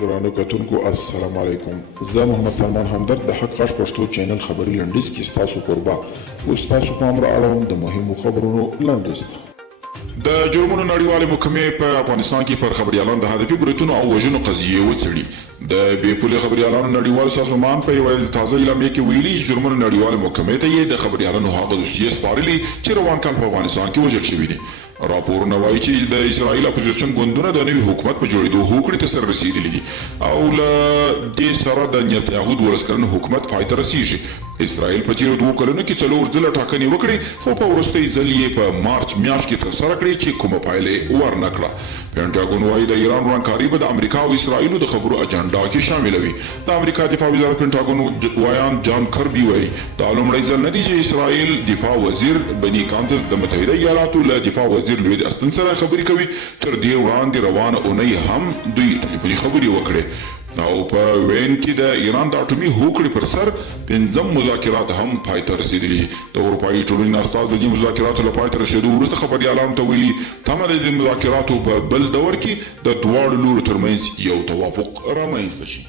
درانه کتونکو السلام علیکم. زه محمد سلمان همدرد د حق غږ پښتو چینل خبري لنډیز کې ستاسو کوربه اوس تاسو پام را اړوم د مهمو خبرونو لنډیز ته. د جرمونو نړیوالې محکمې په افغانستان کې پر خبریالانو د هدفي بریتونو او وژنو قضیې وڅېړي. د بې پولې خبریالانو نړیوال سازمان په یوه تازه اعلامیه کې ویلي چې جرمونو نړیوالې محکمې ته یې د خبریالانو هغه دوسیې سپارلي چې روان کال په افغانستان کې وژل شوي دي. راپورونه وایي چې د اسرائیل اپوزیشن ګوندونه د نوي حکومت په جوړېدو هوکړې ته سره رسېدلي دي او له دې سره د نیتنیاهو 12 کلن حکومت پای ته رسېږي. اسرائیل په تېرو 2 کلونو کې 4 ځله ټاکنې وکړې خو په وروستۍ ځل یې په مارچ میاشت کې ترسره کړې چې کومه پایله ورنه کړه. پینټاګون وایي د ایران ورانکاري به د امریکا او اسرائیلو د خبرو اجنډا کې شاملوي. د امریکا دفاع وزارت پینټاګون وایان جان کربي وایي دا لومړی ځل نه دی چې اسرائیل دفاع وزیر بني کانتس د متحده ایالاتو له دفاع وزیر لوید استن سره خبرې کوي. تر دې وړاندې روانه اونۍ هم دوی ټلیفوني خبرې وکړې او په وین کې د ایران د اټومي هوکړې پر سر 5 مذاکرات هم پای ته رسېدلي. د اروپایي ټولنې استازو د دې مذاکراتو له پای ته رسېدو وروسته خبریالانو ته ویلي تمه ده د مذاکراتو په بل دور کې د دواړو لورو ترمنځ یو توافق رامنځته شي.